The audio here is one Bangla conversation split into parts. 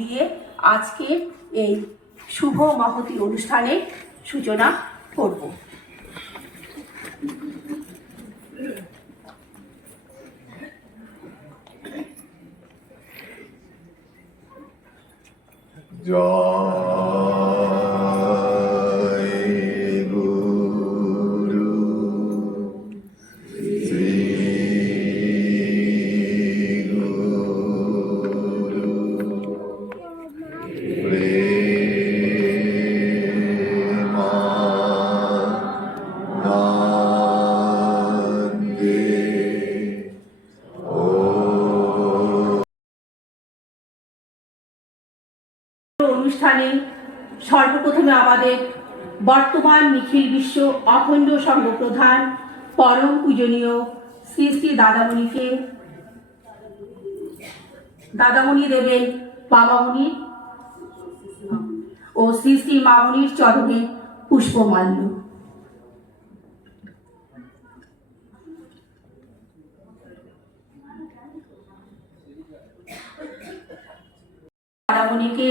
দিয়ে আজকে এই শুভ মহতী অনুষ্ঠানের সূচনা করব। অনুষ্ঠানে সর্বপ্রথমে আমাদের বর্তমান নিখিল বিশ্ব অখণ্ড সংঘ প্রধান পরম পূজনীয় শ্রী শ্রী দাদামণি দেবেন বাবামণি ও শ্রী শ্রী মামণির চরণে পুষ্পমাল্য। দাদামণিকে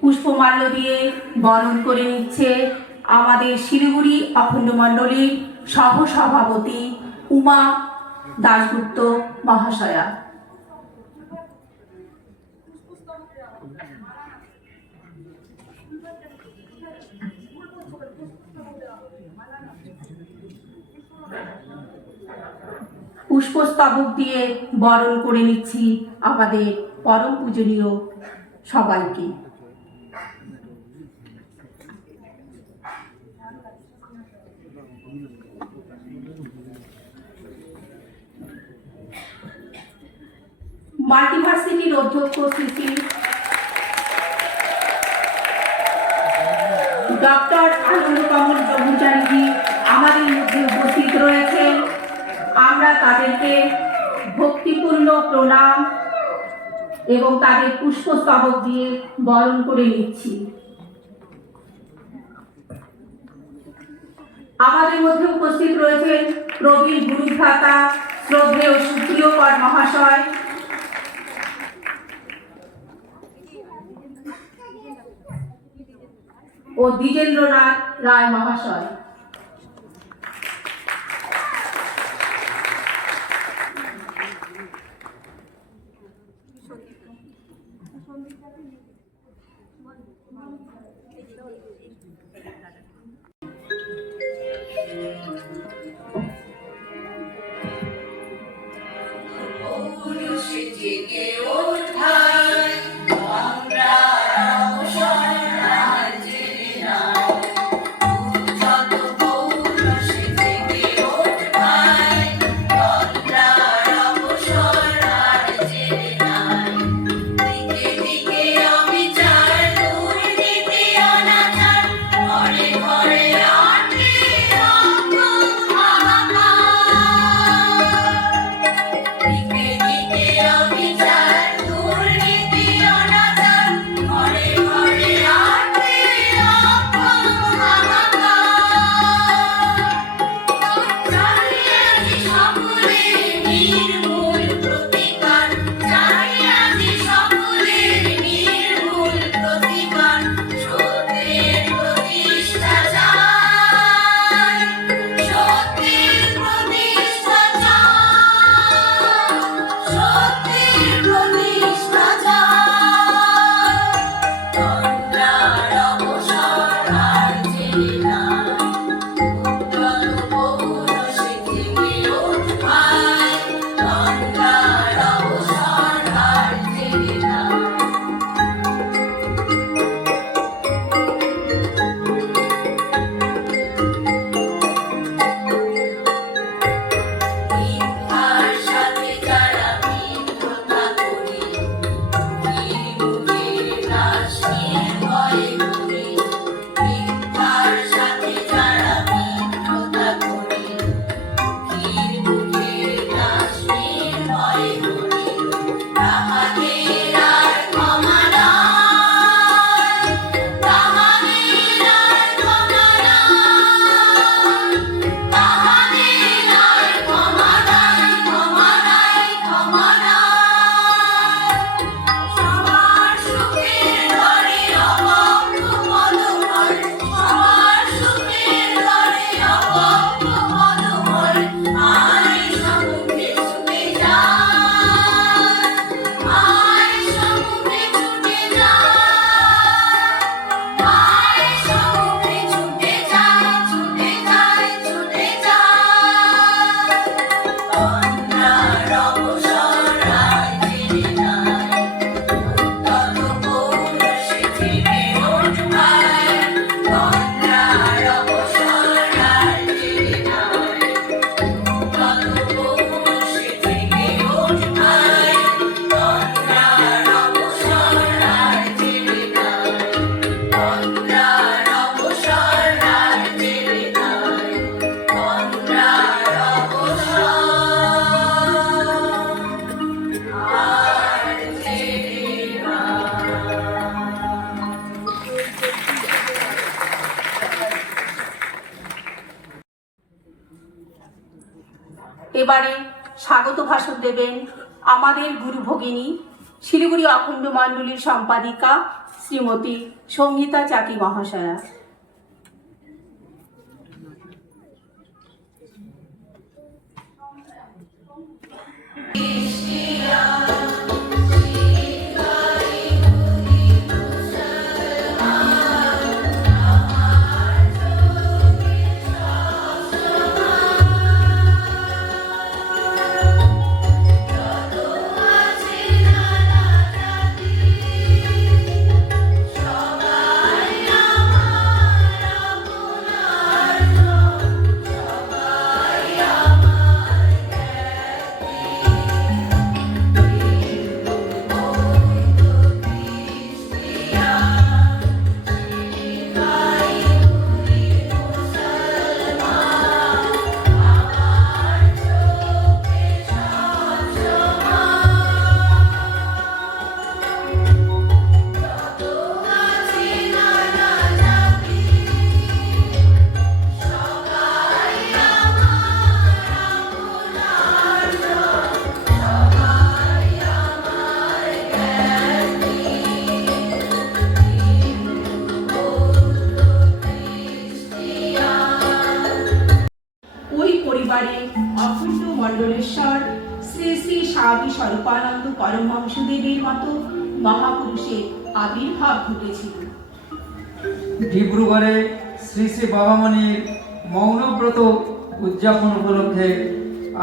পুষ্পমাল্য দিয়ে বরণ করে নিচ্ছে আমাদের শিলিগুড়ি অখণ্ড মণ্ডলীর সহসভাপতি উমা দাশগুপ্ত মহাশয়া। পুষ্পস্তবক দিয়ে বরণ করে নিচ্ছি আমাদের পরম পূজনীয় সবাইকে। মাল্টিভার্সিটির অধ্যক্ষ শ্রী শ্রী ডক্টর আনন্দকমল ব্রহ্মচারীজি আমাদের মধ্যে উপস্থিত রয়েছেন। আমরা তাদেরকে ভক্তিপূর্ণ প্রণাম এবং তাদের পুষ্পস্তবক দিয়ে বরণ করে নিচ্ছি। আমাদের মধ্যে উপস্থিত রয়েছেন প্রবীণ গুরুভ্রাতা শ্রদ্ধেয় সুপ্রিয় কর মহাশয়, ও দ্বিজেন্দ্রনাথ রায় মহাশয়। Hare পরিবারে স্বাগত ভাষণ দেবেন আমাদের গুরু ভগিনী শিলিগুড়ি অখণ্ড মণ্ডলীর সম্পাদিকা শ্রীমতী সঙ্গীতা চাকি মহাশয়া। অখণ্ড মণ্ডলেশ্বর শ্রী শ্রী স্বামী স্বরূপানন্দ পরমহংসদেবের মতো মহাপুরুষের আবির্ভাব ঘটেছিল। ডিব্রুগড়ে শ্রী শ্রী বাবামণির মৌনব্রত উদযাপন উপলক্ষে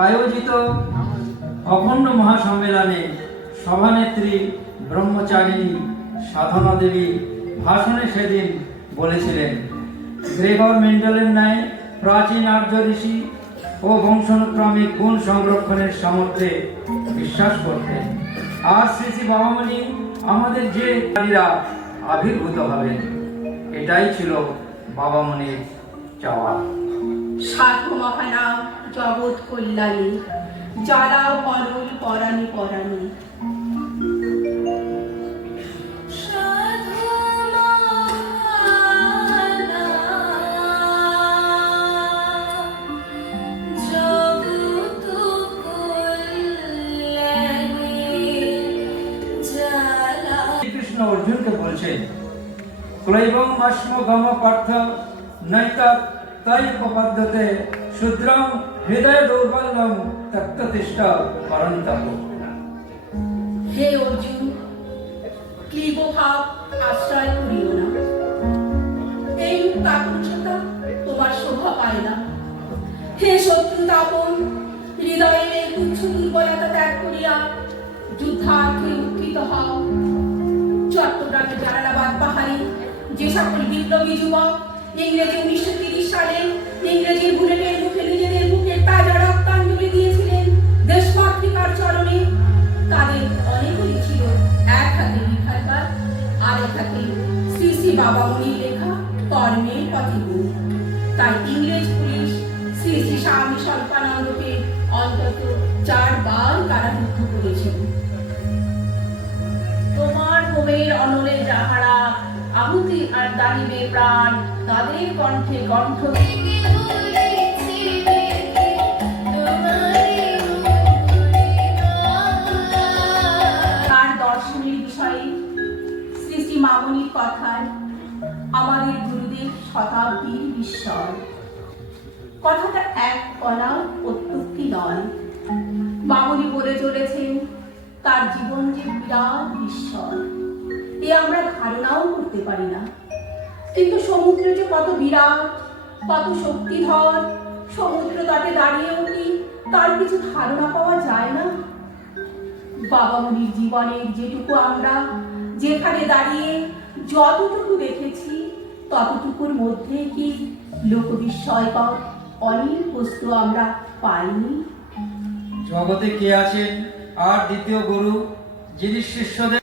আয়োজিত অখণ্ড মহাসম্মেলনে সভানেত্রী ব্রহ্মচারিণী সাধনা দেবী ভাষণে সেদিন বলেছিলেন, গ্রেগর মেন্ডেলের ন্যায় প্রাচীন আর্য ঋষি ও বংশানুক্রমিক গুণ সংরক্ষণের সামর্থ্যে বিশ্বাস করতেন। আর শ্রী শ্রী বাবামণি আমাদের যে নারীরা আবির্ভূত হবেন, এটাই ছিল বাবামণির চাওয়া। সাধু মহানাম জগৎ কল্যাণী, জ্বালাও অনল পরাণী পরাণী। অর্জুনকে বলছেন, ক্লৈবং অশ্ম গম পার্থ নৈতা তাই উপপাদ্যতে শূদ্রং হৃদয় দৌর্বল্যম তত্ত্বতিষ্ঠ পরন্তপ। হে অর্জুন, ক্লীবভাব আশ্রয় করিও না। এই কাপুরুষতা তোমার শোভা পায় না। হে শত্রু তাপন, হৃদয়ের এই তুচ্ছ দুর্বলতা ত্যাগ করিয়া যুদ্ধার্থে উত্থিত হও। চট্টগ্রামের জালালাবাদ পাহাড়ে যে সকল বিপ্লবী যুবক ইংরেজি 1930 সালে ইংরেজির বুলেটের মুখে নিজেদের বুকের তাজা রক্তাঞ্জলি দিয়েছিলেন দেশমাতৃকার চরণে, তাদের অনেকেই ছিল এক হাতে লিখার কাজ, আর এক হাতে শ্রী শ্রী বাবামণির লেখা কর্মের পথে। তাই ইংরেজ পুলিশ শ্রী শ্রী স্বামী স্বরূপানন্দকে অন্তত 4 বার কারারুদ্ধ করেছেন। তোমার হোমের অনলে যাহারা আহুতি আর দানিবে প্রাণ, তাদের কণ্ঠে কণ্ঠ তার দর্শনের বিষয়ে শ্রী শ্রী মামনির কথায় আমাদের গুরুদেব শতাব্দীর বিস্ময়। কথাটা এক কণাও অত্যুক্তি নয়। মামনি বলে চলেছেন তার জীবন যে বিরাট বিস্ময়, এ আমরা ধারণাও করতে পারি না। কিন্তু সমুদ্র যে কত বিরাট, কত শক্তিধর, সমুদ্র তটে দাঁড়িয়েও কি তার কিছু ধারণা পাওয়া যায় না? বাবামণির জীবনের যেটুকু আমরা যেখানে দাঁড়িয়ে যতটুকু দেখেছি, ততটুকুর মধ্যে কি লোকবিস্ময়কর অনেক বস্তু আমরা পাইনি? জগতে কে আছেন আর দ্বিতীয় গুরু, যিনি শিষ্যদের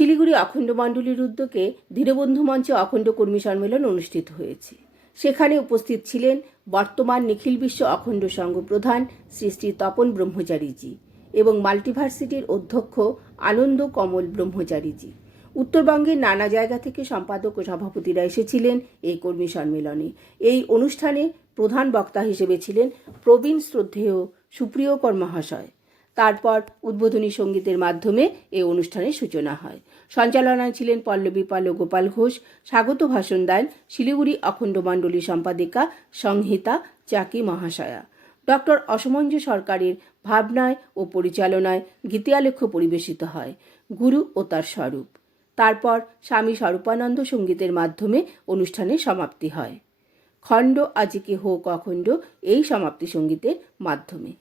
শিলিগুড়ি অখণ্ড মণ্ডলীর উদ্যোগে দীনবন্ধু মঞ্চে অখণ্ড কর্মী সম্মেলন অনুষ্ঠিত হয়েছে। সেখানে উপস্থিত ছিলেন বর্তমান নিখিল বিশ্ব অখণ্ড সংঘ প্রধান শ্রী শ্রী তপন ব্রহ্মচারীজি এবং মাল্টিভার্সিটির অধ্যক্ষ আনন্দ কমল ব্রহ্মচারীজি। উত্তরবঙ্গের নানা জায়গা থেকে সম্পাদক ও সভাপতিরা এসেছিলেন এই কর্মী সম্মেলনে। এই অনুষ্ঠানে প্রধান বক্তা হিসেবে ছিলেন প্রবীণ শ্রদ্ধেয় সুপ্রিয়কর মহাশয়। তারপর উদ্বোধনী সঙ্গীতের মাধ্যমে এই অনুষ্ঠানের সূচনা হয়। সঞ্চালনায় ছিলেন পল্লবী পাল ও গোপাল ঘোষ। স্বাগত ভাষণ দেন শিলিগুড়ি অখণ্ড মণ্ডলী সম্পাদিকা সংহিতা চাকি মহাশয়া। ডক্টর অসমঞ্জ সরকারের ভাবনায় ও পরিচালনায় গীতিয়ালেখ্য পরিবেশিত হয় গুরু ও তার স্বরূপ। তারপর স্বামী স্বরূপানন্দ সঙ্গীতের মাধ্যমে অনুষ্ঠানের সমাপ্তি হয়। খণ্ড আজিকে হোক অখণ্ড এই সমাপ্তি সঙ্গীতের মাধ্যমে।